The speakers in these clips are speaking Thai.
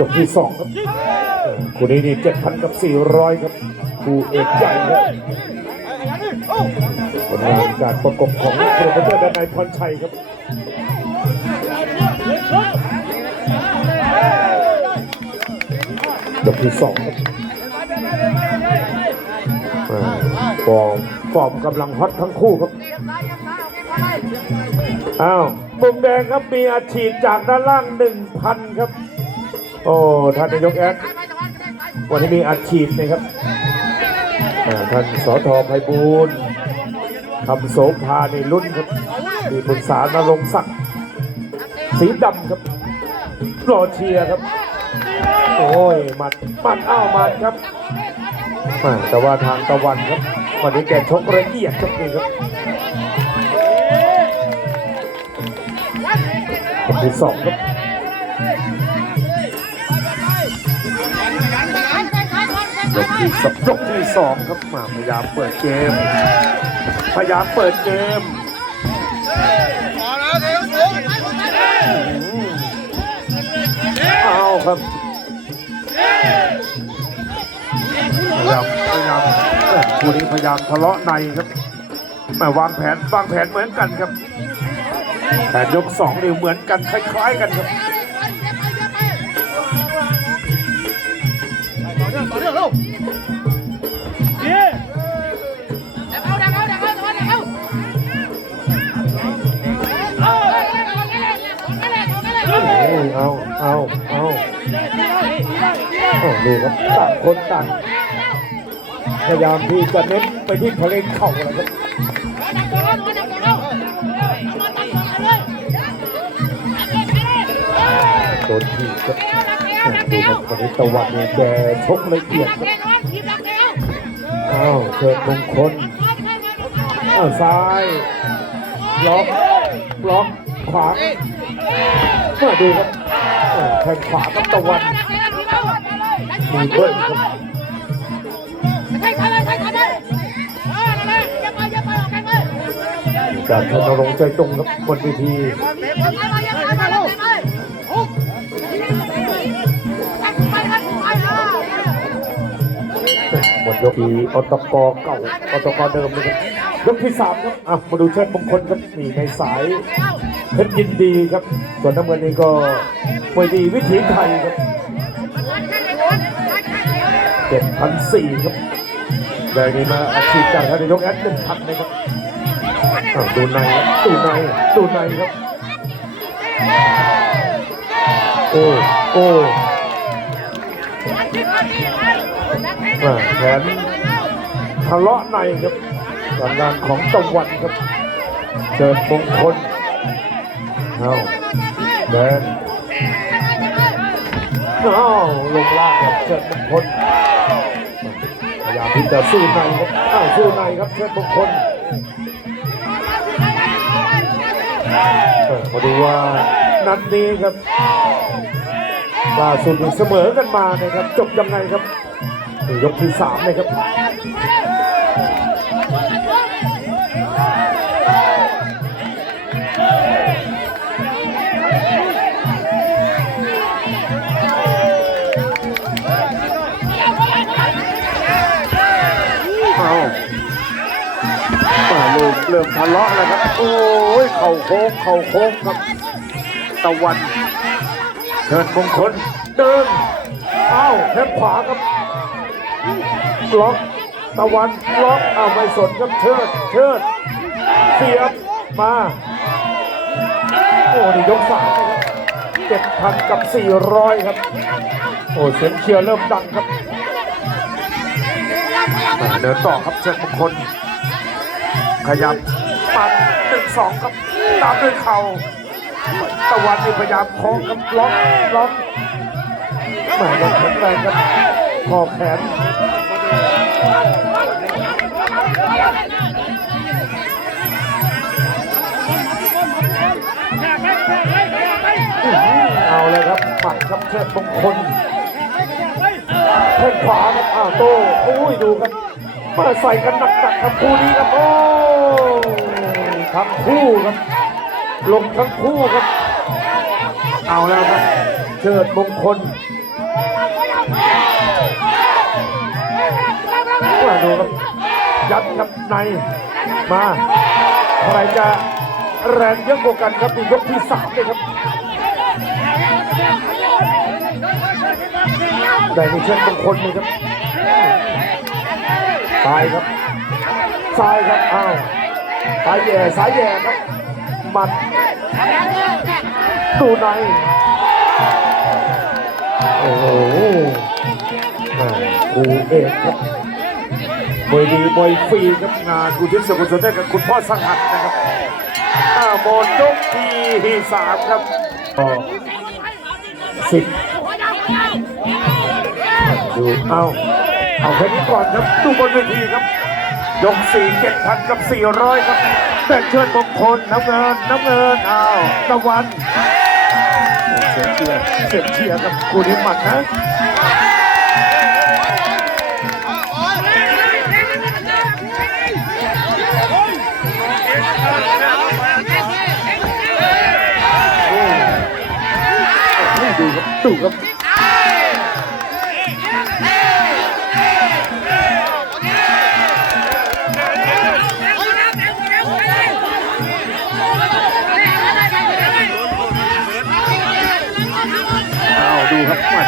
ยกที่สองครับคู่นี้นี่เจ็ดพันกับสี่ร้อยครับคู่เอกใหญ่ครับผลงานการประกบของโปรโมเตอร์ดนายพรชัยครับยกที่สองครับฟอร์มฟอร์มกำลังฮอตทั้งคู่ครับอ้าวมุมแดงครับมีอาชีพจากด้านล่างหนึ่งพันครับ โอ้ท่านนายกแอดวันนี้มีอาชีพนะครับอ่าท่านสอทอไพบูลย์คำโสภาในรุ่นครับมีปรึกษานรงค์ศักดิ์สีดำครับรอเชียร์ครับ โอ้ยหมัดหมัดอ้าวหมัดครับอ่าแต่ว่าทางตะวันครับ วันนี้แกชกละเอียดครับนี่ครับคนที่สองครับ ยกที่สยกที่สองครับมาพยายามเปิดเกม พยายามเปิดเกมเอาครับพยายามพยายามคู่นี้พยายามทะเลาะในครับแม่วางแผนวางแผนเหมือนกันครับแต่ยกสองนี่เหมือนกันคล้าย ๆ กันครับ ดูครับต่างคนต่างพยายามที่จะเน้นไปที่ทะเลเข่าอะไรครับโดนทีบครับดูครับวันนี้ตะวันเนี่ยแกชกละเอียดครับอ้าวเกิดมงคลอ้าวซ้ายล็อกล็อกขวามาดูครับ แทงขวากับตะวันมีเบิ้ลครับจากธนรงค์ใจตรงครับบนเวทีหมดยกทีอตกเก่าอตกเดิมนะครับยกที่สามครับอะมาดูเชิดมงคลครับนี่ในสาย เพชรยินดีครับ ส่วนน้ำเงินนี้ก็มวยดีวิถีไทยครับเจ็ดพันสี่ครับแดงนี้มาอาชีพจากท่านนายกแอดหนึ่งพันนะครับดูในครับดูในดูในครับ โอ้โอ้อ่าแขนทะเลาะในครับทางด้านของตะวันครับเดินมงคล เอาแดนเอ้าลงล่างครับเชิดมงคลพยายามที่จะสู้ในครับอ้าวสู้ในครับเชิดมงคลมาดูว่านัดนี้ครับล่าสุดเสมอกันมานะครับ จบยังไงครับยกที่สามเลยครับ เอาอ่าเริ่มเริ่มทะเลาะแล้วครับ โอ้ย เข่าโค้ง เข่าโค้งครับ ตะวันเชิญมงคลเดิน เอ้าแข้งขวาครับ ล็อกตะวันล็อกเอาไม่สนครับเชิดเชิดเสียบมา โอ้นี่ยกสามเจ็ดพันกับสี่ร้อยครับ โอ้เสียงเชียร์เริ่มดังครับ เดินต่อครับเชิญมงคล ขยับปัดหนึ่งสองครับตามด้วยเข่าตะวันนี่พยายามคล้องครับล็อกล็อกแหม่ยังแข็งแรงครับคอแขนเอาเลยครับหมัดครับเชิดมงคลแข้งขวาครับอ้าวโต้โอ้ยดูครับ เปิดใส่กันหนักๆทั้งคู่นี้ครับโอ้ทั้งคู่ครับลงทั้งคู่ครับ เอาแล้วครับเชิดมงคลว่าดูครับยัดกับในมาใครจะแรงเยอะกว่ากันครับในยกที่สามเลยครับได้ในเชิดมงคลเลยครับ ซ้ายครับซ้ายครับอ้าวซ้ายแย่ซ้ายแย่ครับหมัดดูในโอ้โหอ่าครูเอกครับมวยดีมวยฟรีครับงานกุทิศกุศลได้กับคุณพ่อสังหัดนะครับอ้าวโมนยกที่สามครับก็สิบดูเอา เอาแค่นี้ก่อนครับดูบนเวทีครับ ยกสี่เจ็ดพันกับสี่ร้อยครับ แต่เชิญมงคลน้ำเงินน้ำเงินอ้าวตะวันเสียงเชียร์เสียงเชียร์กับคูนิมัดนะโอ้ให้ดูครับดูครับ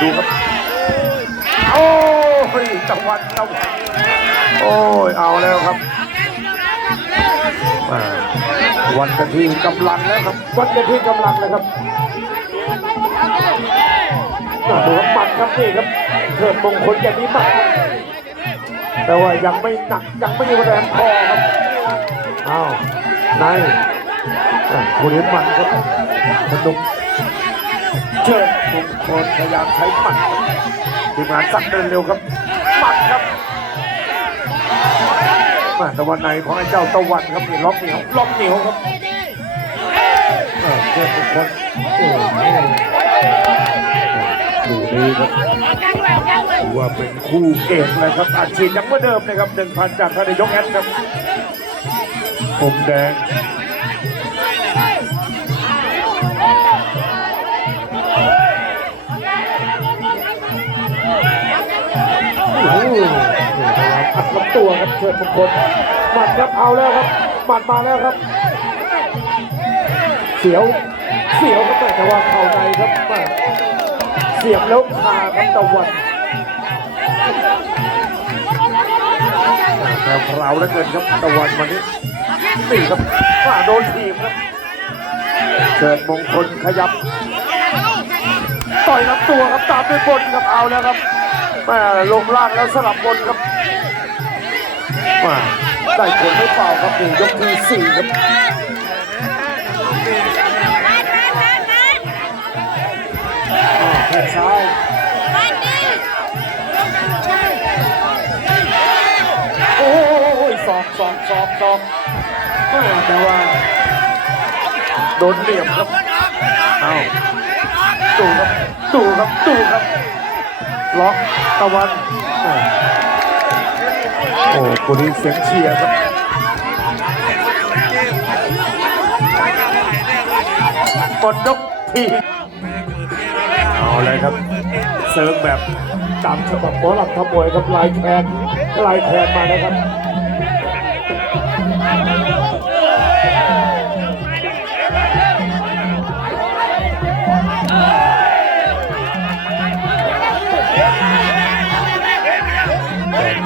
ดูครับ โอ้ยตะวันตะวันโอ้ย เอาแล้วครับ วันกันที่กำลังแล้วครับ วันกันที่กำลังเลยครับดูครับหมัดครับนี่ครับเทิดมงคลอย่างนี้มัดแต่ว่ายังไม่หนักยังไม่แรงพอครับอ้าวนอ่าคุณเห็นมันครับสนุก เชิญทุกคนพยายามใช้หมัดทีมงานสั่งเดินเร็วครับหมัดครับมาตะวันในของไอ้เจ้าตะวันครับล็อกเหนียวล็อกเหนียวครับเออเชิญทุกคนโอ้โหดูดีครับถือว่าเป็นคู่เอกเลยครับอัดฉีดยังเหมือนเดิมนะครับหนึ่งพันจากท่านนายกแอดครับผมแดง พยายามอัดลำตัวครับเชิญมงคลหมัดครับเอาแล้วครับหมัดมาแล้วครับ เสียวเสียวก็แต่ว่าเข่าในครับแม่เสียบแล้วคาครับตะวันแต่พราวเหลือเกินครับตะวันวันนี้นี่ครับว่าโดนทีมครับเชิญมงคลขยับต่อยลำตัวครับตามด้วยบนครับเอาแล้วครับแม่ลงล่างแล้วสลับบนครับ แม่ได้ผลหรือเปล่าครับนี่ยกที่สี่ครับอ่าแข้งซ้ายโอ้ยสองสองสองสองแม่แต่ว่าโดนเหลี่ยมครับเอาดูครับดูครับดูครับ ล็อกตะวันอ่า โอ้คนนี้เสียงเชียร์ครับกดยกทีเอาเลยครับ เซิร์ฟแบบตามฉบับหมอลำขโมยครับลายแทนลายแทนมานะครับ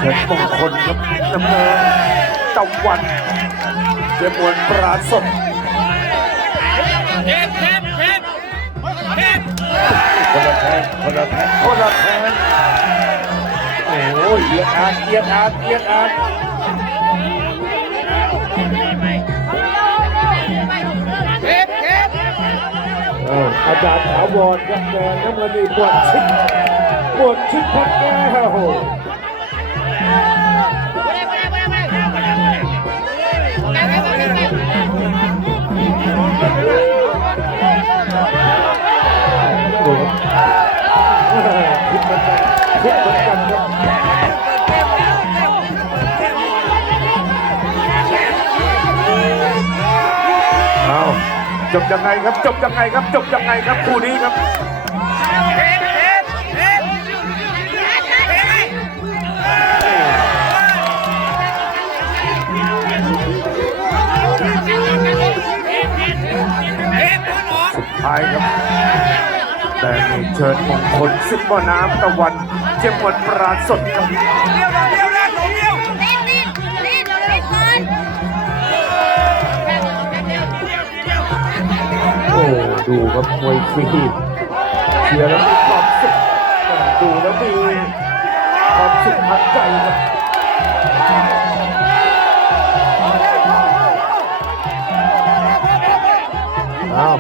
แต่เชิญมงคลครับน้ำเงินตะวันเจมวนปราศพเทปเทปเทปเทปคนละแทงคนละแทงคนละแทงโอ้ยเอียดอาดเอียดอาดเอียดอาดเทปเทปอาจารย์ถาวรครับแดงน้ำเงินนี่ปวดชิดปวดชิดพักแก้ว จบยังไงครับ จบยังไงครับ จบยังไงครับคู่นี้ครับสุดท้ายครับแต่เชิญมงคลซึ่งบ่อน้ำตะวันเจียงวันปราศสดครับ ดูครับมวยฟรีเชียร์แล้วมีความสุขดูแล้วมีความสุขทางใจครับอ้าว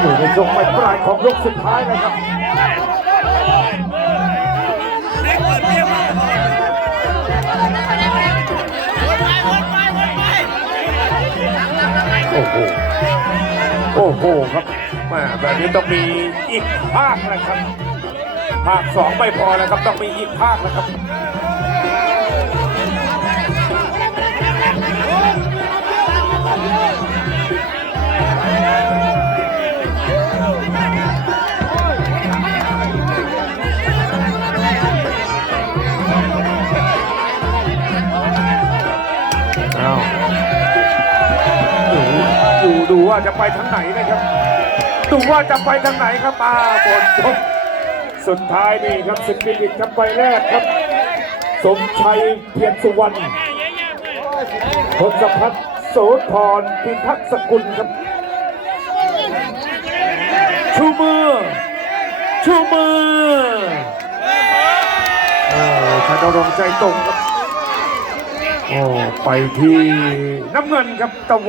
อยู่ในช่วงปลายๆของยกสุดท้ายนะครับ โอ้โห โอ้โหครับแม่แบบนี้ต้องมีอีกภาคนะครับ ภาคสองไม่พอแล้วครับต้องมีอีกภาคนะครับ ว่าจะไปทางไหนนะครับดูว่าจะไปทางไหนครับมาบนชกสุดท้ายนี่ครับสิบปิริตครับไปแรกครับ สมชัยเพียรสุวรรณทศพัฒน์โสธรพิทักษ์สกุลครับ ชูมือ ชูมือโอ้ชาดรงค์ใจตรงครับ โอ้ ไปที่น้ำเงินครับตะวัน